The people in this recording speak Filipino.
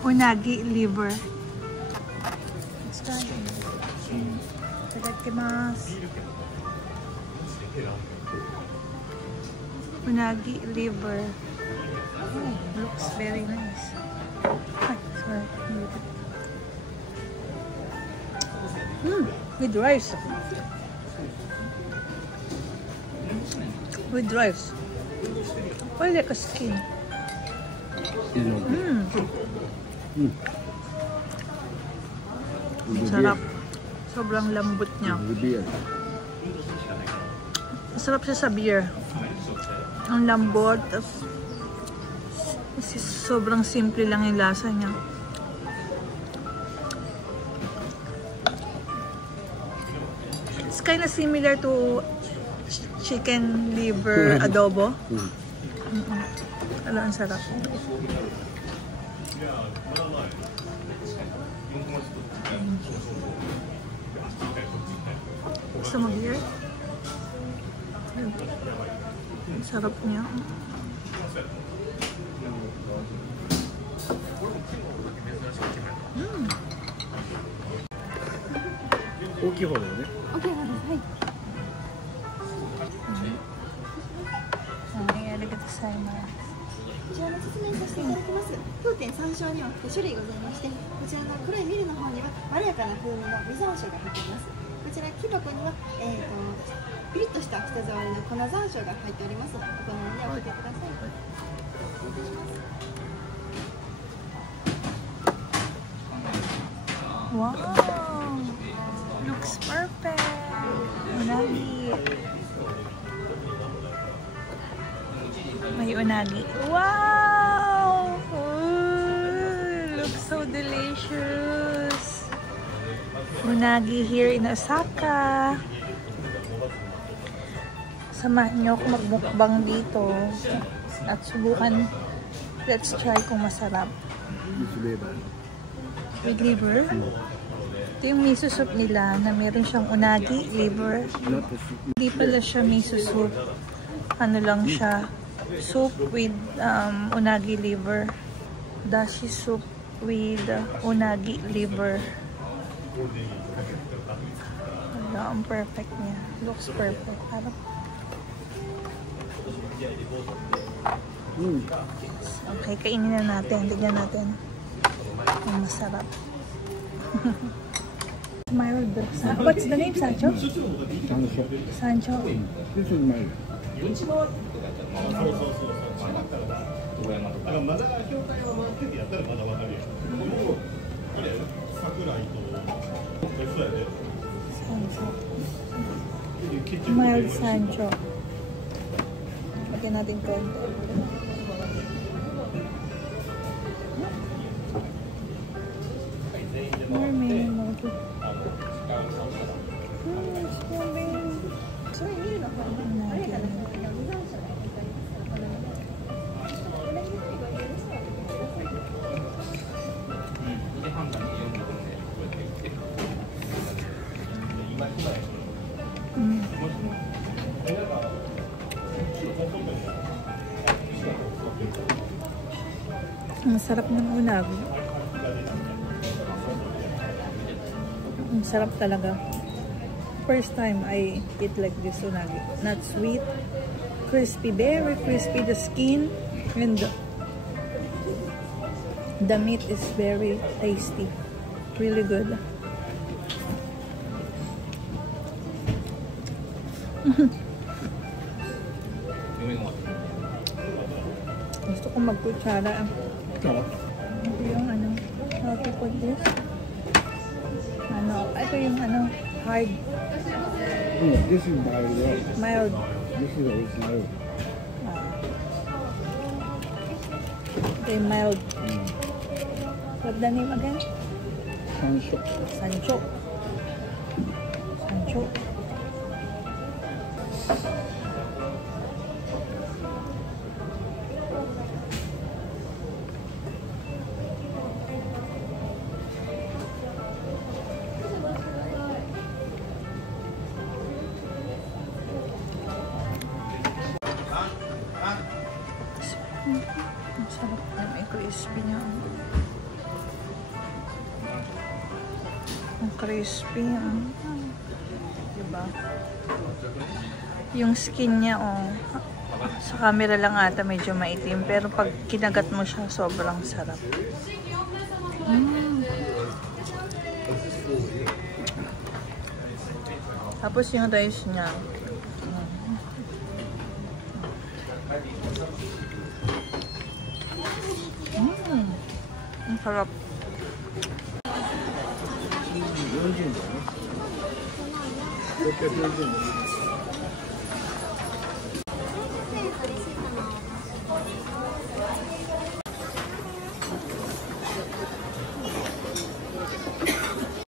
Unagi liver. Let's try it. Itadakimasu. Unagi liver. Oh, looks very nice. Ay, sorry. With rice. With rice. Why like a skin? Sarap. Sobrang lambot niya. Masarap siya sa beer. Ang lambot. Sobrang simple lang yung lasa niya. It's kind of similar to chicken liver adobo. Ang sarap. Gusto mo beer? Ang sarap niya. Okayほどね。Okay ほど、はい。ありがとうございます。こちらの説明させていただきます。当店山椒には2種類ございまして、こちらの黒いミルの方にはまろやかな風味の実山椒が入っています。こちら木箱には、ピリッとした舌触りの粉山椒が入っております。お好みでおかけください。Wow! Looks perfect! Unagi! May unagi. Wow! Ooh, looks so delicious! Unagi here in Osaka. Samahan niyo ako magbukbang dito at subukan. Let's try kung masarap. With liver? Ito yung miso soup nila na meron siyang unagi liver. Hindi pala siya miso soup. Ano lang siya? Soup with unagi liver. Dashi soup with unagi liver. Wala, ang perfect niya. Looks perfect. Parang okay, kainin na natin. Tignan natin. Ang masarap. Mild. What's the name, Sancho? Sancho. Sancho. This is mild. Mild Sancho. Lagyan natin konti. Ang sarap ng unagi. Ang sarap talaga. First time I eat like this unagi. Not sweet, crispy, very crispy the skin, and the meat is very tasty. Really good. Gusto ko magkutsara. Ito yung ano, how to put this? Ano, ito yung ano, hard. This is mild. Mild. This is always mild. Ito yung mild. What's the name again? Sancho. Sancho. Sancho. Ang sarap na, may crispy niya. Ang crispy. Diba? Yung skin niya, oh. Sa camera lang ata medyo maitim. Pero pag kinagat mo siya, sobrang sarap. Tapos yung rice niya. Ang sarap. Look at